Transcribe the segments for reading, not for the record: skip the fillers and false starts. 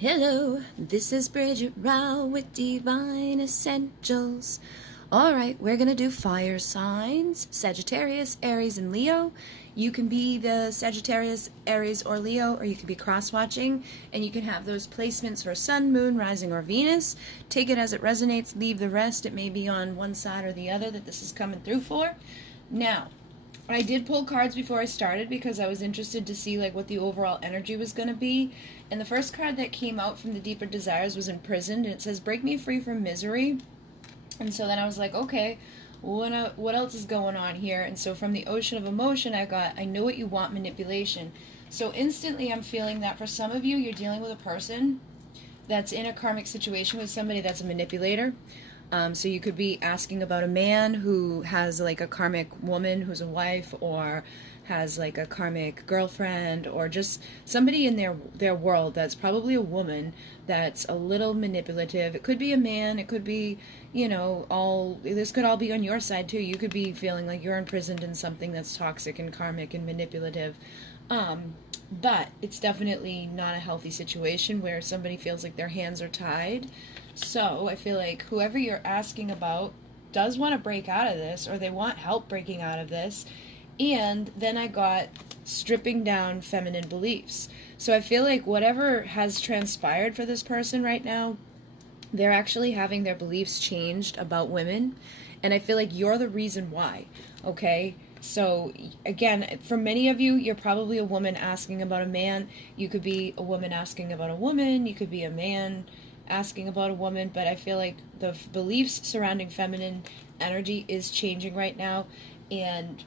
Hello, this is Bridget Rao with Divine Essentials. Alright, we're going to do fire signs, Sagittarius, Aries, and Leo. You can be the Sagittarius, Aries, or Leo, or you can be cross-watching, and you can have those placements for Sun, Moon, Rising, or Venus. Take it as it resonates, leave the rest. It may be on one side or the other that this is coming through for. Now, I did pull cards before I started because I was interested to see what the overall energy was going to be. And the first card that came out from the Deeper Desires was Imprisoned, and it says, break me free from misery. And so then I was like, okay, what else is going on here? And so from the Ocean of Emotion, I got, I know what you want, manipulation. So instantly I'm feeling that for some of you, you're dealing with a person that's in a karmic situation with somebody that's a manipulator. So you could be asking about a man who has a karmic woman who's a wife, or has a karmic girlfriend, or just somebody in their world that's probably a woman that's a little manipulative. It could be a man, it could be, this could all be on your side too. You could be feeling like you're imprisoned in something that's toxic and karmic and manipulative. But it's definitely not a healthy situation where somebody feels like their hands are tied. So I feel like whoever you're asking about does want to break out of this, or they want help breaking out of this. And then I got stripping down feminine beliefs. So I feel like whatever has transpired for this person right now, they're actually having their beliefs changed about women. And I feel like you're the reason why, okay? So again, for many of you, you're probably a woman asking about a man. You could be a woman asking about a woman. You could be a man asking about a woman. But I feel like the beliefs surrounding feminine energy is changing right now. And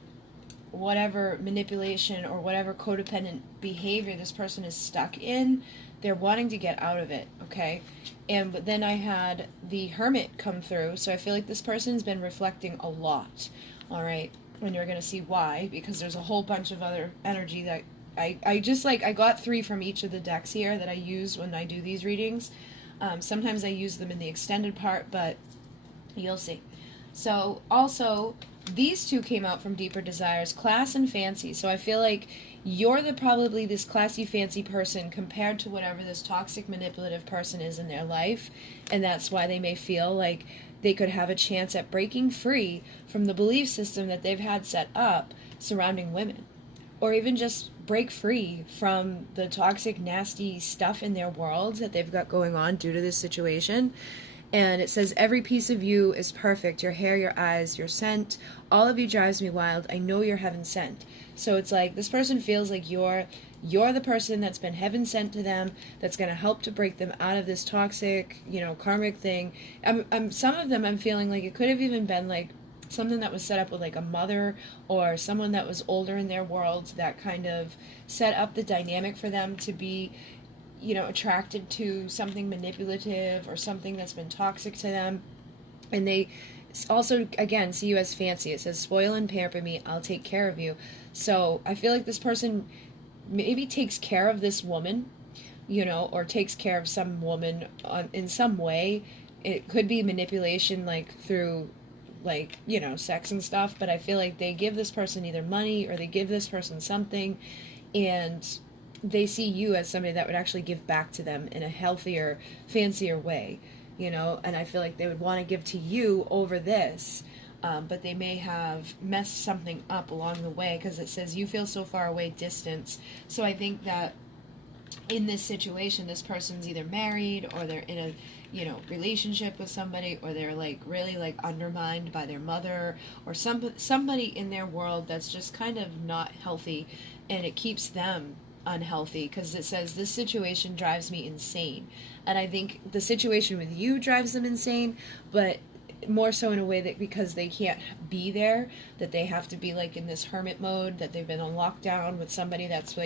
whatever manipulation or whatever codependent behavior this person is stuck in, they're wanting to get out of it, okay? But then I had the Hermit come through. So I feel like this person's been reflecting a lot, all right? And you're going to see why, because there's a whole bunch of other energy that I got 3 from each of the decks here that I use when I do these readings. Sometimes I use them in the extended part, but you'll see. So also, these 2 came out from Deeper Desires, class and fancy. So I feel like you're probably this classy, fancy person compared to whatever this toxic, manipulative person is in their life. And that's why they may feel like they could have a chance at breaking free from the belief system that they've had set up surrounding women. Or even just break free from the toxic, nasty stuff in their worlds that they've got going on due to this situation. And it says, every piece of you is perfect. Your hair, your eyes, your scent. All of you drives me wild. I know you're heaven sent. So it's like this person feels like you're the person that's been heaven sent to them, that's going to help to break them out of this toxic, karmic thing. Some of them I'm feeling like it could have even been something that was set up with a mother or someone that was older in their world that kind of set up the dynamic for them to be attracted to something manipulative or something that's been toxic to them. And they also, again, see you as fancy. It says, spoil and pamper me, I'll take care of you. So I feel like this person maybe takes care of this woman, or takes care of some woman in some way. It could be manipulation, through sex and stuff, but I feel like they give this person either money or they give this person something, and they see you as somebody that would actually give back to them in a healthier, fancier way, and I feel like they would want to give to you over this, but they may have messed something up along the way, because it says you feel so far away, distance. So I think that in this situation, this person's either married or they're in a relationship with somebody, or they're really undermined by their mother or somebody in their world that's just kind of not healthy, and it keeps them unhealthy, because it says this situation drives me insane. And I think the situation with you drives them insane, but more so in a way that because they can't be there, that they have to be in this hermit mode, that they've been on lockdown with somebody that's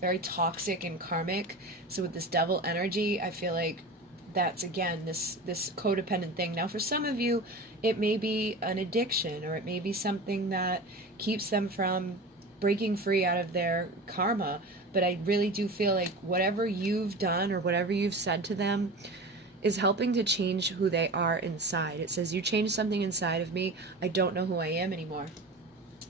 very toxic and karmic. So with this devil energy, I feel like that's again this codependent thing. Now for some of you, it may be an addiction, or it may be something that keeps them from breaking free out of their karma. But I really do feel like whatever you've done or whatever you've said to them is helping to change who they are inside. It says, you changed something inside of me. I don't know who I am anymore.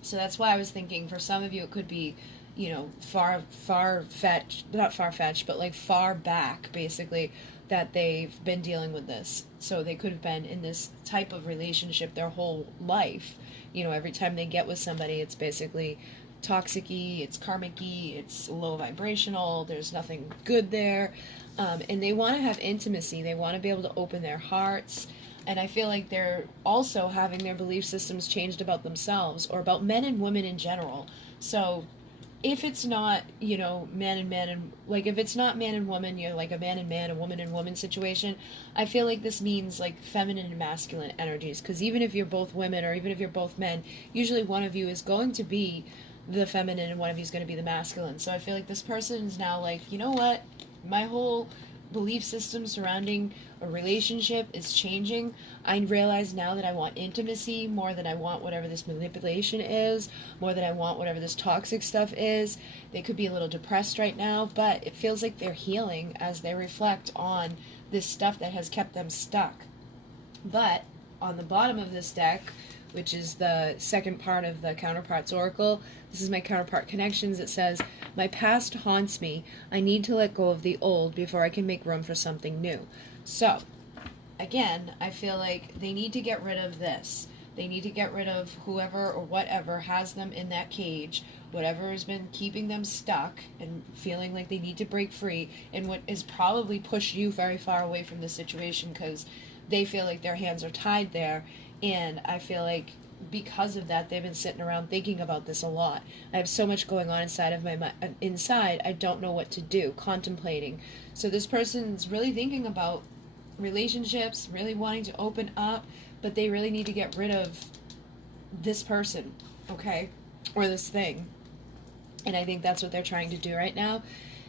So that's why I was thinking for some of you it could be not far-fetched, but like far back, basically, that they've been dealing with this. So they could have been in this type of relationship their whole life. Every time they get with somebody, it's basically toxic-y, it's karmic-y, it's low vibrational, there's nothing good there. And they want to have intimacy, they want to be able to open their hearts. And I feel like they're also having their belief systems changed about themselves or about men and women in general. So if it's not, man and man, and like if it's not man and woman, you're like a man and man, a woman and woman situation, I feel like this means like feminine and masculine energies. Because even if you're both women or even if you're both men, usually one of you is going to be the feminine and one of you is going to be the masculine. So I feel like this person is now like, you know what? My whole belief system surrounding a relationship is changing. I realize now that I want intimacy more than I want whatever this manipulation is, more than I want whatever this toxic stuff is. They could be a little depressed right now, but it feels like they're healing as they reflect on this stuff that has kept them stuck. But on the bottom of this deck, which is the second part of the Counterparts Oracle, this is my Counterpart Connections. It says, my past haunts me. I need to let go of the old before I can make room for something new. So, again, I feel like they need to get rid of this. They need to get rid of whoever or whatever has them in that cage, whatever has been keeping them stuck and feeling like they need to break free, and what has probably pushed you very far away from the situation because they feel like their hands are tied there. And I feel like because of that, they've been sitting around thinking about this a lot. I have so much going on inside of my inside, I don't know what to do, contemplating. So this person's really thinking about relationships, really wanting to open up, but they really need to get rid of this person, okay? Or this thing. And I think that's what they're trying to do right now.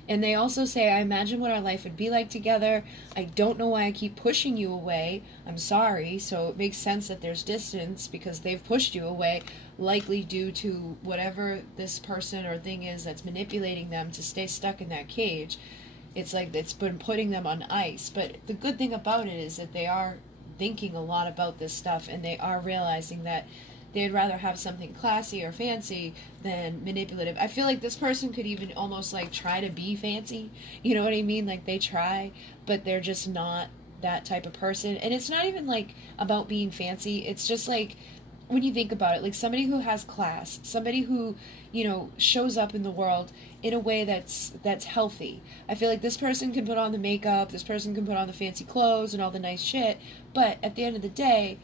And they also say, I imagine what our life would be like together. I don't know why I keep pushing you away. I'm sorry. So it makes sense that there's distance because they've pushed you away, likely due to whatever this person or thing is that's manipulating them to stay stuck in that cage. It's like it's been putting them on ice. But the good thing about it is that they are thinking a lot about this stuff, and they are realizing that they'd rather have something classy or fancy than manipulative. I feel like this person could even almost like try to be fancy. You know what I mean? Like they try, but they're just not that type of person. And it's not even like about being fancy. It's just like when you think about it, like somebody who has class, somebody who, shows up in the world in a way that's healthy. I feel like this person can put on the makeup, this person can put on the fancy clothes and all the nice shit, but at the end of the day,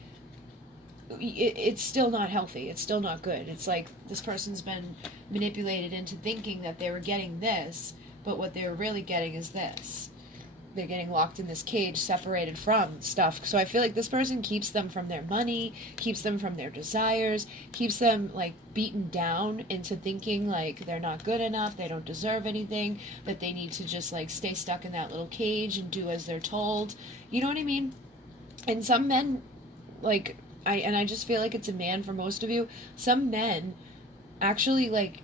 it's still not healthy. It's still not good. It's like this person's been manipulated into thinking that they were getting this, but what they're really getting is this. They're getting locked in this cage, separated from stuff. So I feel like this person keeps them from their money, keeps them from their desires, keeps them like beaten down into thinking like they're not good enough, they don't deserve anything, that they need to just like stay stuck in that little cage and do as they're told. You know what I mean? And some men, like, I just feel like it's a man for most of you. Some men actually like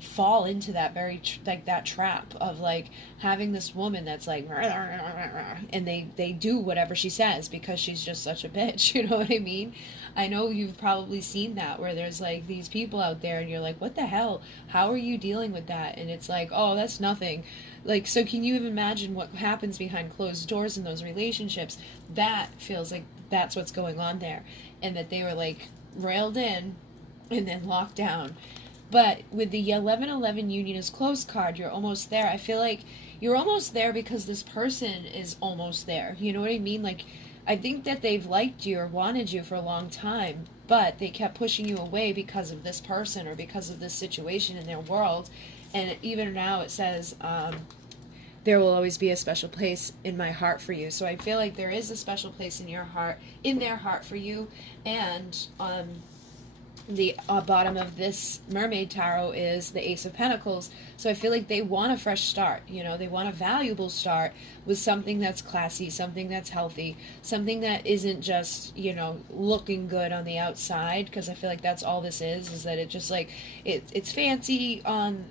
fall into that very that trap of like having this woman that's like and they do whatever she says because she's just such a bitch. You know what I mean? I know you've probably seen that where there's like these people out there and you're like, what the hell, how are you dealing with that? And it's like, oh, that's nothing. Like, so can you even imagine what happens behind closed doors in those relationships? That feels like that's what's going on there, and that they were like railed in and then locked down. But with the 11-11 Union is close card, you're almost there. I feel like you're almost there because this person is almost there. You know what I mean? Like, I think that they've liked you or wanted you for a long time, but they kept pushing you away because of this person or because of this situation in their world. And even now it says, there will always be a special place in my heart for you. So I feel like there is a special place in your heart, in their heart for you. And the bottom of this Mermaid Tarot is the Ace of Pentacles. So I feel like they want a fresh start. They want a valuable start with something that's classy, something that's healthy, something that isn't just, looking good on the outside. Because I feel like that's all this is that it just like, it's fancy on...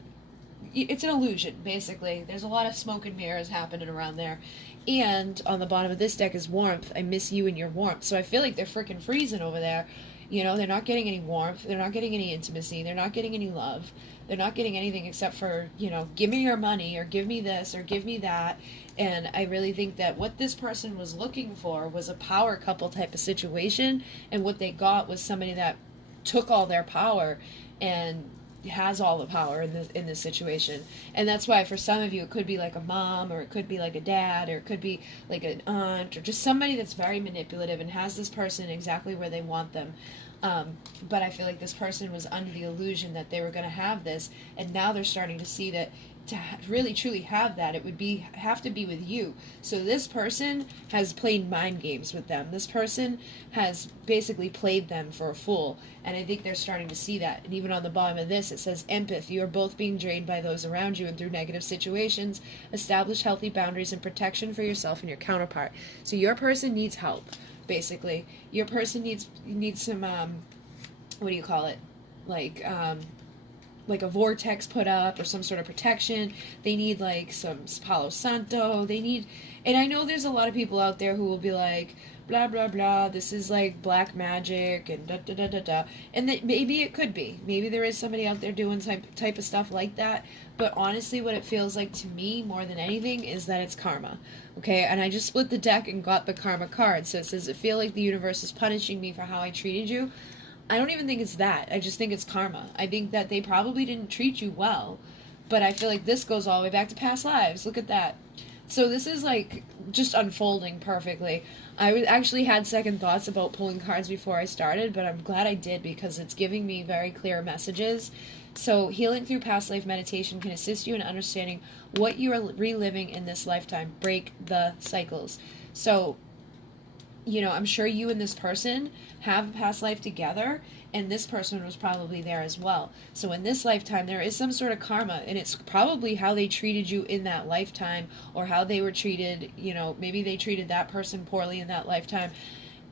It's an illusion, basically. There's a lot of smoke and mirrors happening around there. And on the bottom of this deck is warmth. I miss you and your warmth. So I feel like they're freaking freezing over there. You know, they're not getting any warmth, they're not getting any intimacy, they're not getting any love, they're not getting anything except for, you know, give me your money or give me this or give me that. And I really think that what this person was looking for was a power couple type of situation, and what they got was somebody that took all their power and has all the power in this situation. And that's why for some of you it could be like a mom, or it could be like a dad, or it could be like an aunt, or just somebody that's very manipulative and has this person exactly where they want them. But I feel like this person was under the illusion that they were going to have this, and now they're starting to see that to really truly have that, it would have to be with you. So this person has played mind games with them. This person has basically played them for a fool, and I think they're starting to see that. And even on the bottom of this, it says, empath, you are both being drained by those around you and through negative situations. Establish healthy boundaries and protection for yourself and your counterpart. So your person needs help, basically. Your person needs some, what do you call it? Like a vortex put up, or some sort of protection. They need like some Palo Santo. They need, and I know there's a lot of people out there who will be like, blah blah blah, this is like black magic and da da da da da. And that maybe it could be. Maybe there is somebody out there doing type of stuff like that. But honestly, what it feels like to me more than anything is that it's karma. Okay, and I just split the deck and got the karma card. So it says, I feel like the universe is punishing me for how I treated you. I don't even think it's that. I just think it's karma. I think that they probably didn't treat you well, but I feel like this goes all the way back to past lives. Look at that. So this is like just unfolding perfectly. I actually had second thoughts about pulling cards before I started, but I'm glad I did because it's giving me very clear messages. So healing through past life meditation can assist you in understanding what you are reliving in this lifetime. Break the cycles. So, you know, I'm sure you and this person have a past life together, and this person was probably there as well. So in this lifetime, there is some sort of karma, and it's probably how they treated you in that lifetime, or how they were treated, you know, maybe they treated that person poorly in that lifetime.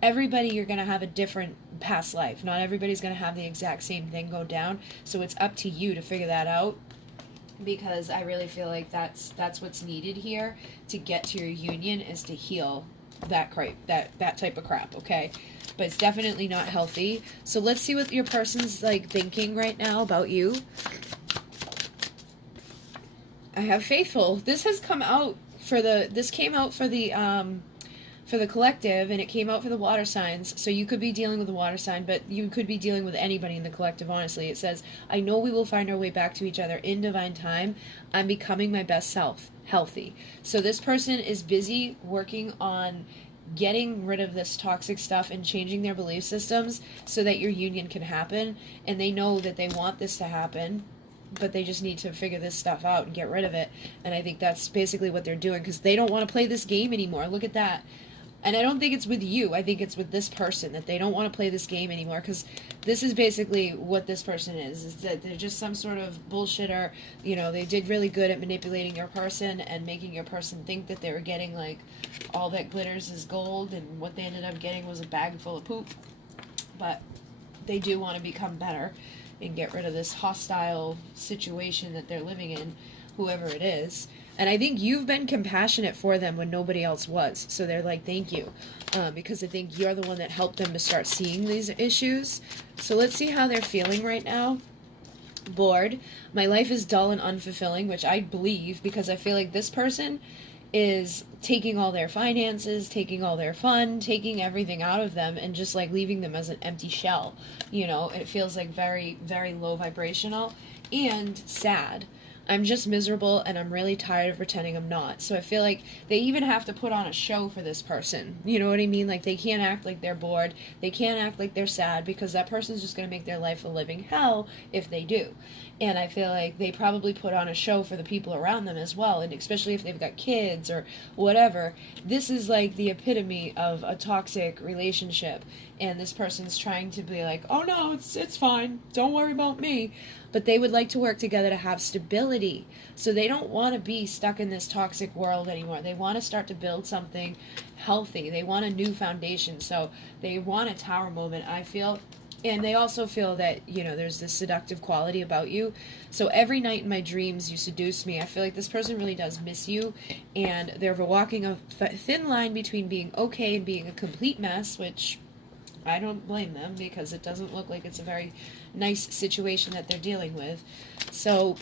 Everybody, you're going to have a different past life. Not everybody's going to have the exact same thing go down, so it's up to you to figure that out. Because I really feel like that's what's needed here to get to your union, is to heal that type of crap, okay? But it's definitely not healthy. So let's see what your person's like thinking right now about you. I have faithful. This has come out for this came out for the collective, and it came out for the water signs. So you could be dealing with a water sign, but you could be dealing with anybody in the collective, honestly. It says, I know we will find our way back to each other in divine time. I'm becoming my best self, healthy. So this person is busy working on getting rid of this toxic stuff and changing their belief systems so that your union can happen. And they know that they want this to happen, but they just need to figure this stuff out and get rid of it. And I think that's basically what they're doing, because they don't want to play this game anymore. Look at that. And I don't think it's with you. I think it's with this person, that they don't want to play this game anymore, because this is basically what this person is that they're just some sort of bullshitter. You know, they did really good at manipulating your person and making your person think that they were getting, like, all that glitters is gold, and what they ended up getting was a bag full of poop. But they do want to become better and get rid of this hostile situation that they're living in, whoever it is. And I think you've been compassionate for them when nobody else was. So they're like, thank you. Because I think you're the one that helped them to start seeing these issues. So let's see how they're feeling right now. Bored. My life is dull and unfulfilling, which I believe, because I feel like this person is taking all their finances, taking all their fun, taking everything out of them, and just like leaving them as an empty shell. You know, it feels like very, very low vibrational and sad. I'm just miserable, and I'm really tired of pretending I'm not. So I feel like they even have to put on a show for this person. You know what I mean? Like, they can't act like they're bored. They can't act like they're sad, because that person's just going to make their life a living hell if they do. And I feel like they probably put on a show for the people around them as well, and especially if they've got kids or whatever. This is like the epitome of a toxic relationship, and this person's trying to be like, oh no, it's fine, don't worry about me. But they would like to work together to have stability. So they don't want to be stuck in this toxic world anymore. They want to start to build something healthy. They want a new foundation. So they want a tower moment, I feel. And they also feel that, you know, there's this seductive quality about you. So every night in my dreams, you seduce me. I feel like this person really does miss you. And they're walking a thin line between being okay and being a complete mess, which I don't blame them, because it doesn't look like it's a very nice situation that they're dealing with. So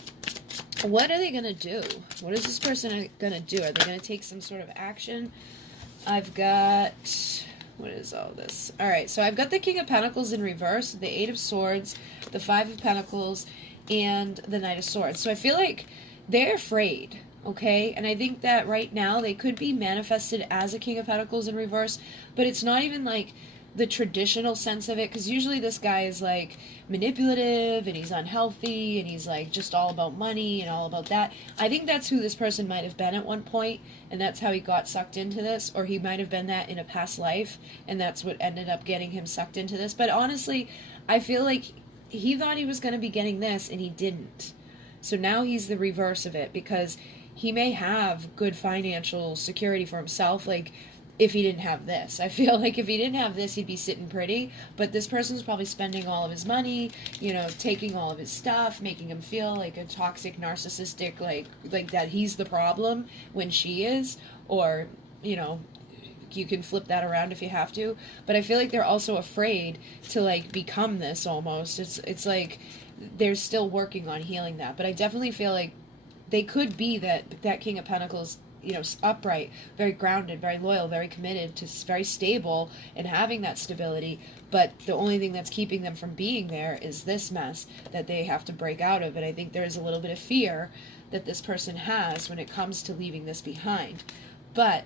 what are they going to do? What is this person going to do? Are they going to take some sort of action? I've got... What is all this? All right, so I've got the King of Pentacles in reverse, the Eight of Swords, the Five of Pentacles, and the Knight of Swords. So I feel like they're afraid, okay? And I think that right now they could be manifested as a King of Pentacles in reverse, but it's not even like the traditional sense of it, because usually this guy is like manipulative and he's unhealthy and he's like just all about money and all about that. I think that's who this person might have been at one point, and that's how he got sucked into this, or he might have been that in a past life, and that's what ended up getting him sucked into this. But honestly, I feel like he thought he was going to be getting this and he didn't. So now he's the reverse of it, because he may have good financial security for himself, like if he didn't have this. I feel like if he didn't have this, he'd be sitting pretty, but this person's probably spending all of his money, you know, taking all of his stuff, making him feel like a toxic, narcissistic, like that he's the problem when she is, or, you know, you can flip that around if you have to. But I feel like they're also afraid to like become this almost. It's like they're still working on healing that. But I definitely feel like they could be that King of Pentacles, you know, upright, very grounded, very loyal, very committed, to very stable and having that stability. But the only thing that's keeping them from being there is this mess that they have to break out of. And I think there's a little bit of fear that this person has when it comes to leaving this behind. But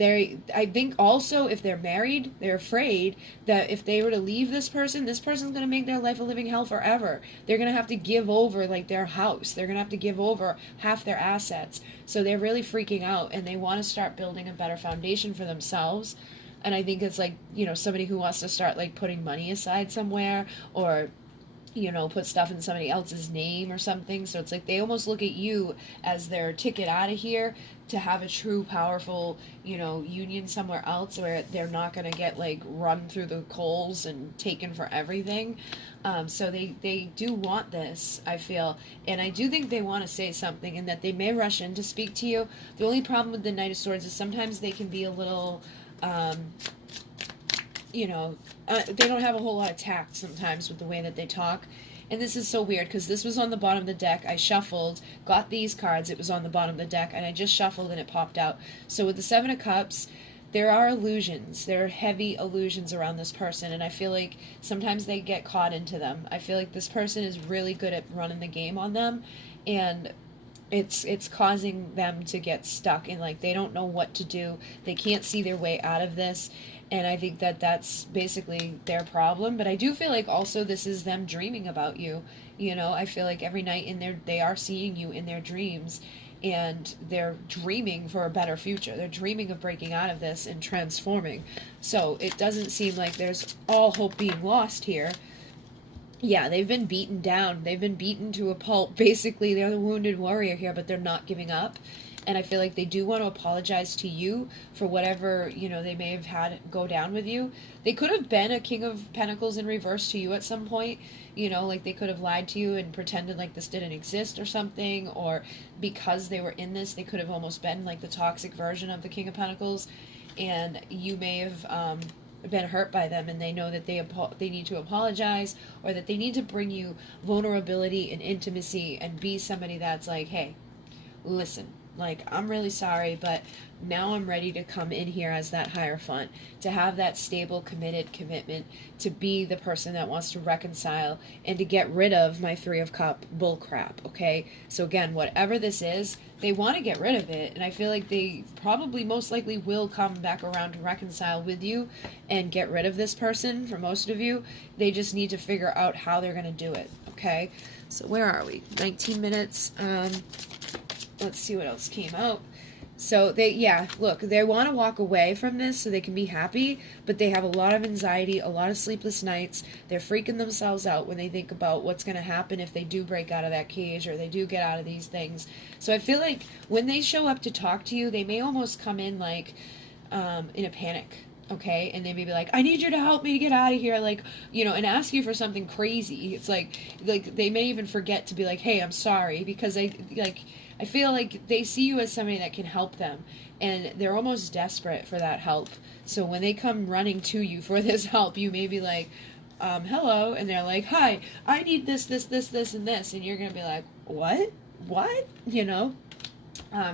I think also if they're married, they're afraid that if they were to leave this person's going to make their life a living hell forever. They're going to have to give over like their house. They're going to have to give over half their assets. So they're really freaking out, and they want to start building a better foundation for themselves. And I think it's like, you know, somebody who wants to start like putting money aside somewhere, or, you know, put stuff in somebody else's name or something. So it's like they almost look at you as their ticket out of here to have a true, powerful, you know, union somewhere else where they're not going to get like run through the coals and taken for everything. So they do want this, I feel. And I do think they want to say something, and that they may rush in to speak to you. The only problem with the Knight of Swords is sometimes they can be a little... you know, they don't have a whole lot of tact sometimes with the way that they talk. And this is so weird, because this was on the bottom of the deck. I shuffled, got these cards, it was on the bottom of the deck, and I just shuffled and it popped out. So with the Seven of Cups, there are illusions. There are heavy illusions around this person, and I feel like sometimes they get caught into them. I feel like this person is really good at running the game on them, and it's causing them to get stuck, and like they don't know what to do. They can't see their way out of this. And I think that that's basically their problem. But I do feel like also this is them dreaming about you. You know, I feel like every night they are seeing you in their dreams, and they're dreaming for a better future. They're dreaming of breaking out of this and transforming. So it doesn't seem like there's all hope being lost here. Yeah, they've been beaten down. They've been beaten to a pulp. Basically, they're the wounded warrior here, but they're not giving up. And I feel like they do want to apologize to you for whatever, you know, they may have had go down with you. They could have been a King of Pentacles in reverse to you at some point. You know, like they could have lied to you and pretended like this didn't exist or something. Or because they were in this, they could have almost been like the toxic version of the King of Pentacles. And you may have been hurt by them, and they know that they need to apologize, or that they need to bring you vulnerability and intimacy and be somebody that's like, hey, listen, like, I'm really sorry, but now I'm ready to come in here as that Hierophant, to have that stable, committed commitment, to be the person that wants to reconcile and to get rid of my Three of Cup bullcrap, okay? So again, whatever this is, they want to get rid of it, and I feel like they probably most likely will come back around to reconcile with you and get rid of this person. For most of you, they just need to figure out how they're going to do it, okay? So where are we? 19 minutes. Let's see what else came out. So they want to walk away from this so they can be happy, but they have a lot of anxiety, a lot of sleepless nights. They're freaking themselves out when they think about what's going to happen if they do break out of that cage, or they do get out of these things. So I feel like when they show up to talk to you, they may almost come in like in a panic. okay, and they may be like, I need you to help me to get out of here, like, you know, and ask you for something crazy. It's like they may even forget to be like, hey, I'm sorry, because I feel like they see you as somebody that can help them, and they're almost desperate for that help. So when they come running to you for this help, you may be like, hello, and they're like, hi, I need this, and this, and you're gonna be like, what, you know,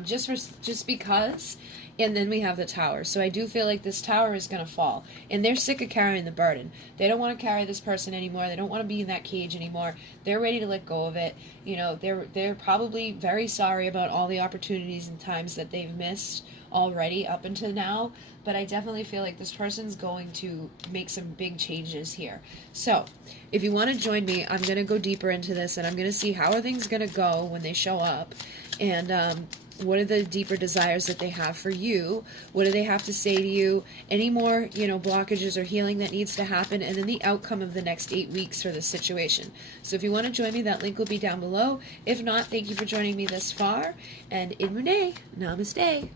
just because. And then we have the Tower. So I do feel like this Tower is going to fall. And they're sick of carrying the burden. They don't want to carry this person anymore. They don't want to be in that cage anymore. They're ready to let go of it. You know, they're probably very sorry about all the opportunities and times that they've missed already up until now. But I definitely feel like this person's going to make some big changes here. So if you want to join me, I'm going to go deeper into this, and I'm going to see how are things going to go when they show up. And what are the deeper desires that they have for you? What do they have to say to you? Any more, you know, blockages or healing that needs to happen? And then the outcome of the next 8 weeks for this situation. So if you want to join me, that link will be down below. If not, thank you for joining me this far. And in Monet, namaste.